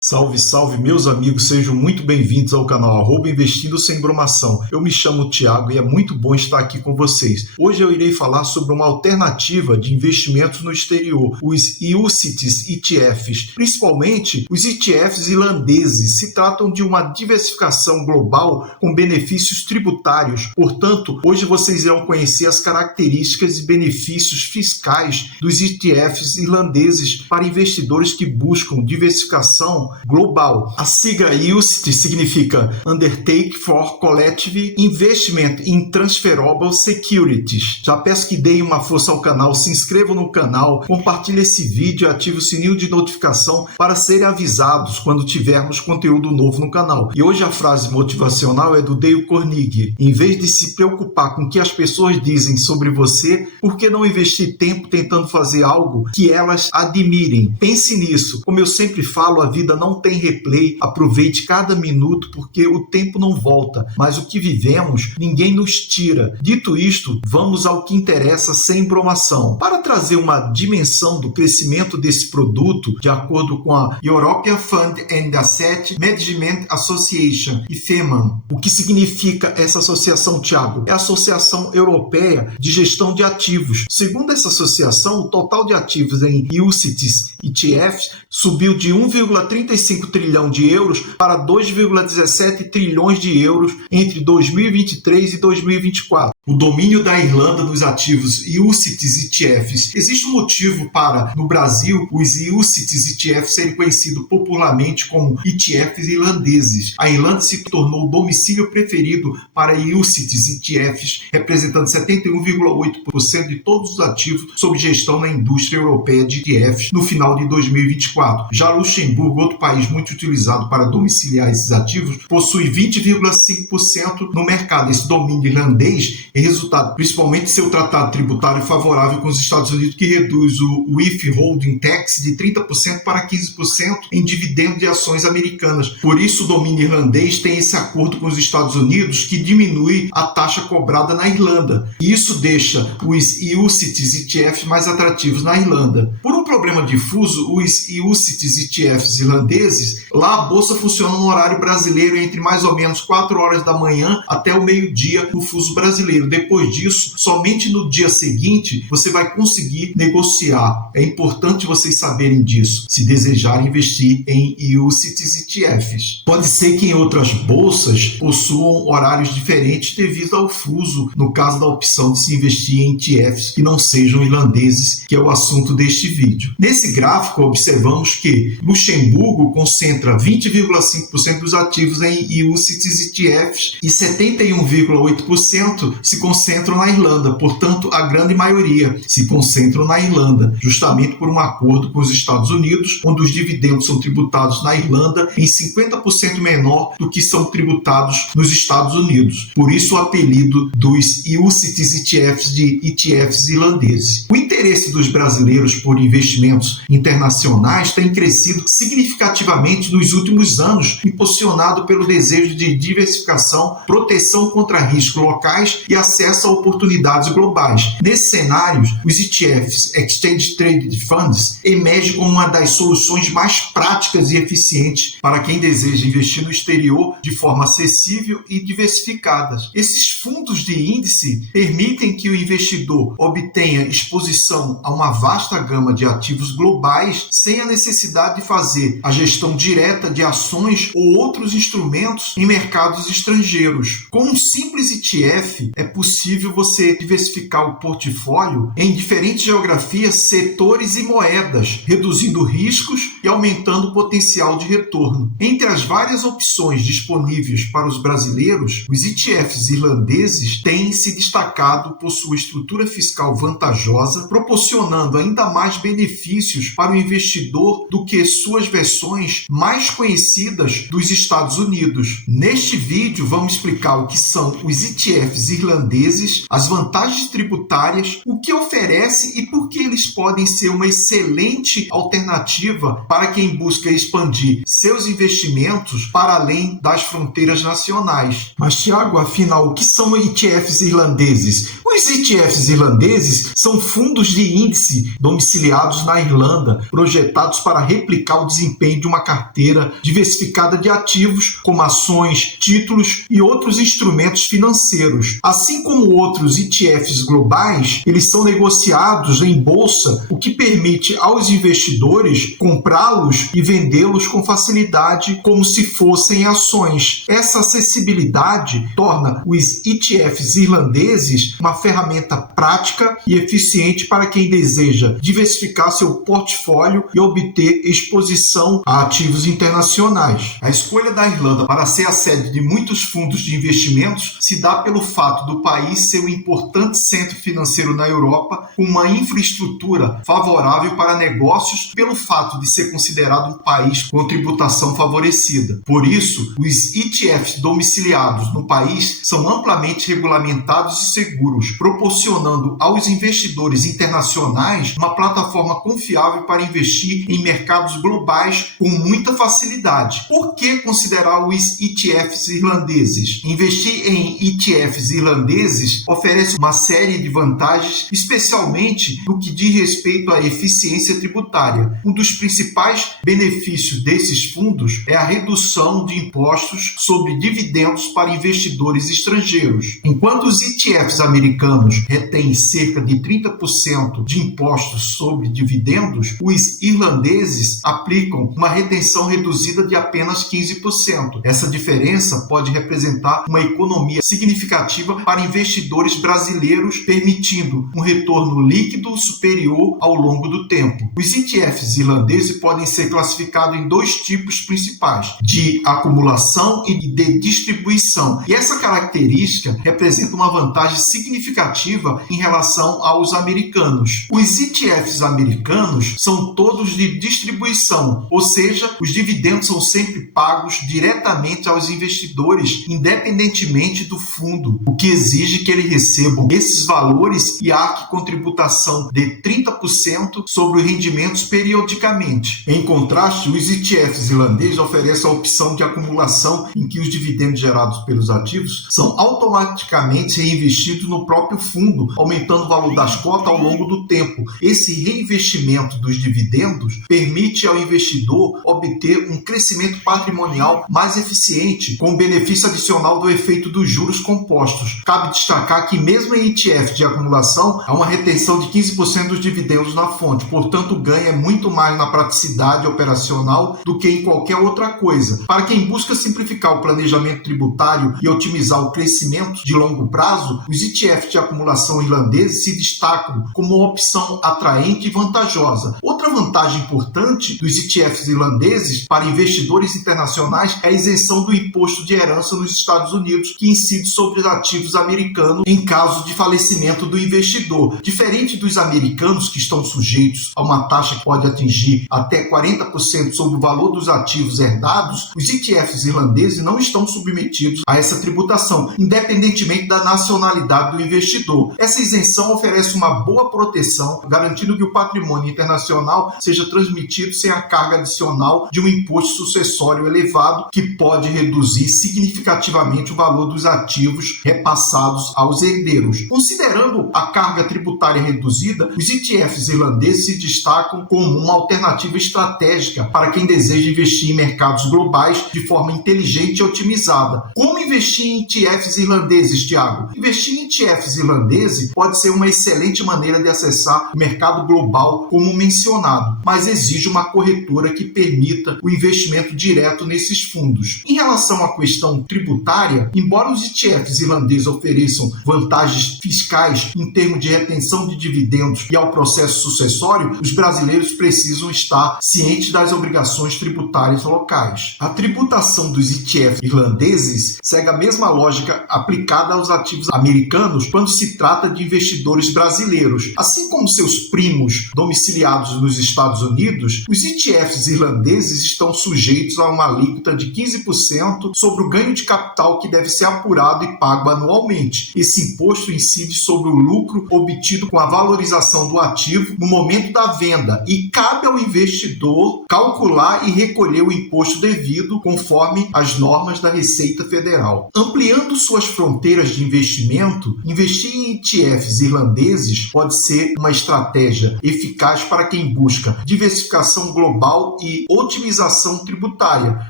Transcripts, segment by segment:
Salve, salve, meus amigos, sejam muito bem-vindos ao canal @Investindo Sem Bromação. Eu me chamo Thiago e é muito bom estar aqui com vocês. Hoje eu irei falar sobre uma alternativa de investimentos no exterior, os UCITS ETFs, principalmente os ETFs irlandeses. Se tratam de uma diversificação global com benefícios tributários. Portanto, hoje vocês irão conhecer as características e benefícios fiscais dos ETFs irlandeses para investidores que buscam diversificação global. A sigla UCITS significa Undertake for Collective Investment in Transferable Securities. Já peço que deem uma força ao canal, se inscrevam no canal, compartilhem esse vídeo e ativem o sininho de notificação para serem avisados quando tivermos conteúdo novo no canal. E hoje a frase motivacional é do Dale Carnegie. Em vez de se preocupar com o que as pessoas dizem sobre você, por que não investir tempo tentando fazer algo que elas admirem? Pense nisso. Como eu sempre falo, a vida não tem replay, aproveite cada minuto porque o tempo não volta, mas o que vivemos ninguém nos tira. Dito isto, vamos ao que interessa sem bromação. Para trazer uma dimensão do crescimento desse produto, de acordo com a European Fund and Asset Management Association, IFEMA. O que significa essa associação, Thiago? É a Associação Europeia de Gestão de Ativos. Segundo essa associação, o total de ativos em UCITS ETFs subiu de 1,35 trilhão de euros para 2,17 trilhões de euros entre 2023 e 2024. O domínio da Irlanda nos ativos UCITS ETFs. Existe um motivo para, no Brasil, os UCITS ETFs serem conhecidos popularmente como ETFs irlandeses. A Irlanda se tornou o domicílio preferido para UCITS ETFs, representando 71,8% de todos os ativos sob gestão na indústria europeia de ETFs no final de 2024. Já Luxemburgo, outro país muito utilizado para domiciliar esses ativos, possui 20,5% no mercado. Esse domínio irlandês é resultado principalmente de seu tratado tributário favorável com os Estados Unidos, que reduz o withholding tax de 30% para 15% em dividendos de ações americanas. Por isso, o domínio irlandês tem esse acordo com os Estados Unidos que diminui a taxa cobrada na Irlanda. E isso deixa os UCITS ETFs mais atrativos na Irlanda. Por um problema difuso, os UCITS ETFs irlandeses, lá a bolsa funciona no horário brasileiro entre mais ou menos 4 horas da manhã até o meio-dia no fuso brasileiro. Depois disso, somente no dia seguinte, você vai conseguir negociar. É importante vocês saberem disso, se desejarem investir em UCITS ETFs. Pode ser que em outras bolsas possuam horários diferentes devido ao fuso, no caso da opção de se investir em ETFs que não sejam irlandeses, que é o assunto deste vídeo. Nesse gráfico, observamos que Luxemburgo concentra 20,5% dos ativos em UCITS ETFs e 71,8% se concentram na Irlanda. Portanto, a grande maioria se concentram na Irlanda, justamente por um acordo com os Estados Unidos, onde os dividendos são tributados na Irlanda em 50% menor do que são tributados nos Estados Unidos. Por isso o apelido dos UCITS ETFs de ETFs irlandeses. O interesse dos brasileiros por investimentos internacionais tem crescido significativamente nos últimos anos, impulsionado pelo desejo de diversificação, proteção contra riscos locais e acesso a oportunidades globais. Nesses cenários, os ETFs, Exchange Traded Funds, emergem como uma das soluções mais práticas e eficientes para quem deseja investir no exterior de forma acessível e diversificada. Esses fundos de índice permitem que o investidor obtenha exposição a uma vasta gama de ativos globais sem a necessidade de fazer a gestão direta de ações ou outros instrumentos em mercados estrangeiros. Com um simples ETF, é possível você diversificar o portfólio em diferentes geografias, setores e moedas, reduzindo riscos e aumentando o potencial de retorno. Entre as várias opções disponíveis para os brasileiros, os ETFs irlandeses têm se destacado por sua estrutura fiscal vantajosa, proporcionando ainda mais benefícios para o investidor do que suas versões mais conhecidas dos Estados Unidos. Neste vídeo, vamos explicar o que são os ETFs irlandeses, as vantagens tributárias, o que oferece e por que eles podem ser uma excelente alternativa para quem busca expandir seus investimentos para além das fronteiras nacionais. Mas, Thiago, afinal, o que são ETFs irlandeses? Os Os ETFs irlandeses são fundos de índice domiciliados na Irlanda, projetados para replicar o desempenho de uma carteira diversificada de ativos, como ações, títulos e outros instrumentos financeiros. Assim como outros ETFs globais, eles são negociados em bolsa, o que permite aos investidores comprá-los e vendê-los com facilidade, como se fossem ações. Essa acessibilidade torna os ETFs irlandeses uma ferramenta prática e eficiente para quem deseja diversificar seu portfólio e obter exposição a ativos internacionais. A escolha da Irlanda para ser a sede de muitos fundos de investimentos se dá pelo fato do país ser um importante centro financeiro na Europa, com uma infraestrutura favorável para negócios, pelo fato de ser considerado um país com tributação favorecida. Por isso, os ETFs domiciliados no país são amplamente regulamentados e seguros, proporcionando aos investidores internacionais uma plataforma confiável para investir em mercados globais com muita facilidade. Por que considerar os ETFs irlandeses? Investir em ETFs irlandeses oferece uma série de vantagens, especialmente no que diz respeito à eficiência tributária. Um dos principais benefícios desses fundos é a redução de impostos sobre dividendos para investidores estrangeiros. Enquanto os ETFs americanos retêm cerca de 30% de impostos sobre dividendos, os irlandeses aplicam uma retenção reduzida de apenas 15%. Essa diferença pode representar uma economia significativa para investidores brasileiros, permitindo um retorno líquido superior ao longo do tempo. Os ETFs irlandeses podem ser classificados em dois tipos principais: de acumulação e de distribuição. E essa característica representa uma vantagem significativa em relação aos americanos. Os ETFs americanos são todos de distribuição, ou seja, os dividendos são sempre pagos diretamente aos investidores, independentemente do fundo, o que exige que eles recebam esses valores e arque com tributação de 30% sobre os rendimentos periodicamente. Em contraste, os ETFs irlandeses oferecem a opção de acumulação, em que os dividendos gerados pelos ativos são automaticamente reinvestidos no próprio fundo, aumentando o valor das cotas ao longo do tempo. Esse reinvestimento dos dividendos permite ao investidor obter um crescimento patrimonial mais eficiente, com o benefício adicional do efeito dos juros compostos. Cabe destacar que mesmo em ETF de acumulação, há uma retenção de 15% dos dividendos na fonte, portanto o ganho é muito mais na praticidade operacional do que em qualquer outra coisa. Para quem busca simplificar o planejamento tributário e otimizar o crescimento de longo prazo, os ETFs de acumulação irlandeses se destacam como uma opção atraente e vantajosa. Outra vantagem importante dos ETFs irlandeses para investidores internacionais é a isenção do imposto de herança nos Estados Unidos, que incide sobre os ativos americanos em caso de falecimento do investidor. Diferente dos americanos, que estão sujeitos a uma taxa que pode atingir até 40% sobre o valor dos ativos herdados, os ETFs irlandeses não estão submetidos a essa tributação, independentemente da nacionalidade do investidor. Essa isenção oferece uma boa proteção, garantindo que o patrimônio internacional seja transmitido sem a carga adicional de um imposto sucessório elevado, que pode reduzir significativamente o valor dos ativos repassados aos herdeiros. Considerando a carga tributária reduzida, os ETFs irlandeses se destacam como uma alternativa estratégica para quem deseja investir em mercados globais de forma inteligente e otimizada. Como investir em ETFs irlandeses, Tiago? Investir em ETFs irlandeses pode ser uma excelente maneira de acessar o mercado global, como mencionado, mas exige uma corretora que permita o investimento direto nesses fundos. Em relação à questão tributária, embora os ETFs irlandeses ofereçam vantagens fiscais em termos de retenção de dividendos e ao processo sucessório, os brasileiros precisam estar cientes das obrigações tributárias locais. A tributação dos ETFs irlandeses segue a mesma lógica aplicada aos ativos americanos quando se trata de investidores brasileiros. Assim como seus primos domiciliados nos Estados Unidos, os ETFs irlandeses estão sujeitos a uma alíquota de 15% sobre o ganho de capital que deve ser apurado e pago anualmente. Esse imposto incide sobre o lucro obtido com a valorização do ativo no momento da venda e cabe ao investidor calcular e recolher o imposto devido conforme as normas da Receita Federal. Ampliando suas fronteiras de investimento, investir em ETFs irlandeses pode ser uma estratégia eficaz para quem busca diversificação global e otimização tributária.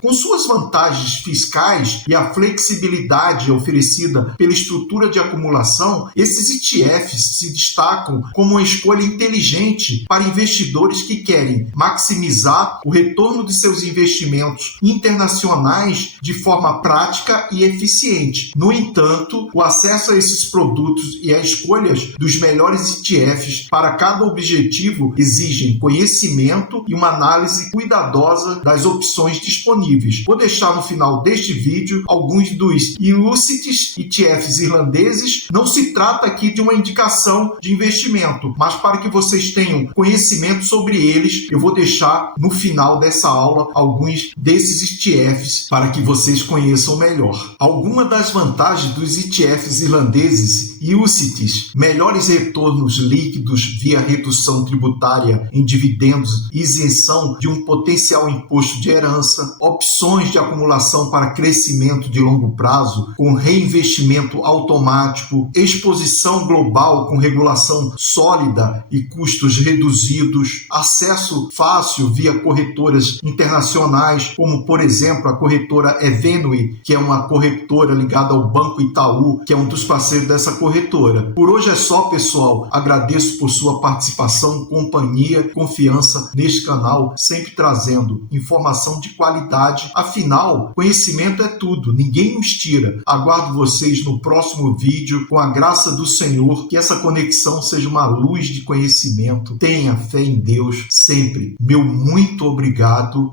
Com suas vantagens fiscais e a flexibilidade oferecida pela estrutura de acumulação, esses ETFs se destacam como uma escolha inteligente para investidores que querem maximizar o retorno de seus investimentos internacionais de forma prática e eficiente. No entanto, o acesso a esses produtos e a escolhas dos melhores ETFs para cada objetivo exigem conhecimento e uma análise cuidadosa das opções disponíveis. Vou deixar no final deste vídeo alguns dos ilícitos ETFs irlandeses. Não se trata aqui de uma indicação de investimento, mas para que vocês tenham conhecimento sobre eles, eu vou deixar no final dessa aula alguns desses ETFs para que vocês conheçam melhor. Alguma das vantagens dos ETFs irlandeses e UCITS: melhores retornos líquidos via redução tributária em dividendos e isenção de um potencial imposto de herança, opções de acumulação para crescimento de longo prazo com reinvestimento automático, exposição global com regulação sólida e custos reduzidos, acesso fácil via corretoras internacionais, como por exemplo a corretora Evenue, que é uma corretora ligada ao Banco Itaú, que é um dos parceiros dessa corretora. Por hoje é só, pessoal. Agradeço por sua participação, companhia, confiança neste canal, sempre trazendo informação de qualidade. Afinal, conhecimento é tudo, ninguém nos tira. Aguardo vocês no próximo vídeo, com a graça do Senhor, que essa conexão seja uma luz de conhecimento. Tenha fé em Deus sempre. Meu muito obrigado.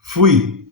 Fui.